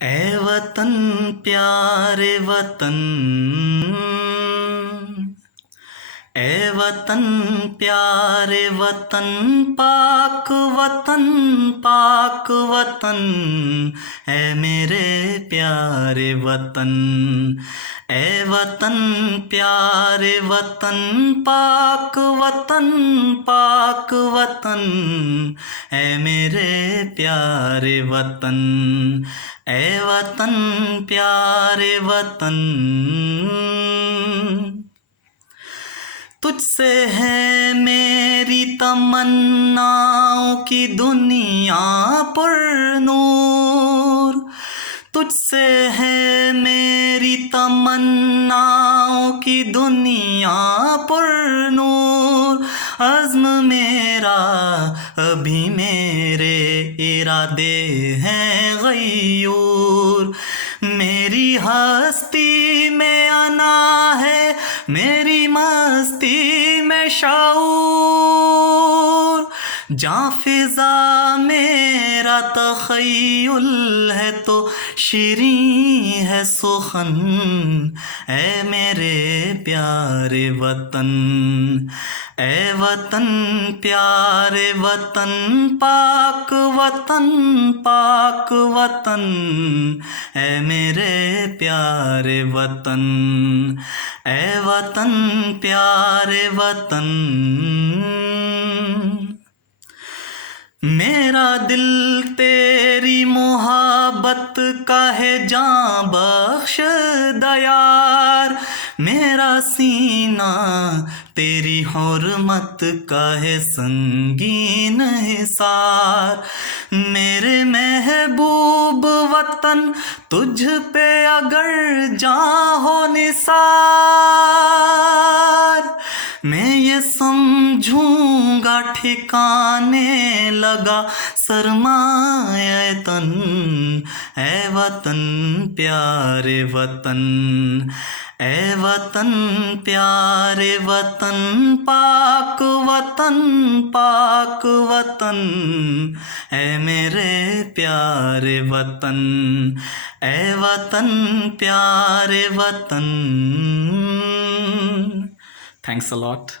ऐ वतन प्यारे वतन, ऐ वतन प्यारे वतन, पाक वतन पाक वतन, ऐ मेरे प्यारे वतन। ऐ वतन प्यारे वतन, पाक वतन पाक वतन, ऐ मेरे प्यारे वतन। ऐ वतन प्यारे वतन, तुझसे है मेरी तमन्नाओं की दुनिया पर नूर, तुझसे है मेरी तमन्नाओं की दुनिया पर नूर। अज़्म मेरा अभी मेरे इरादे हैं गयूर, मेरी हस्ती में आना है, मेरी मस्ती में शाऊर। जहाँ फिजा मेरा तख़य्युल है तो शीरीं है सुखन, ऐ मेरे प्यारे वतन। ऐ वतन प्यारे वतन, पाक वतन पाक वतन, ऐ मेरे प्यारे वतन। ऐ वतन प्यारे वतन, मेरा दिल तेरी मोहब्बत का है जां बख्श दयार, मेरा सीना तेरी हुर्मत का है संगीन हिसार। मेरे महबूब वतन तुझ पे अगर जां हो निसार, मैं ये समझूंगा ठिकाने लगा सरमाए तन। ऐ वतन प्यारे वतन, ऐ वतन प्यारे वतन, पाक वतन पाक वतन, ऐ मेरे प्यारे वतन। ऐ वतन प्यारे वतन। Thanks a lot.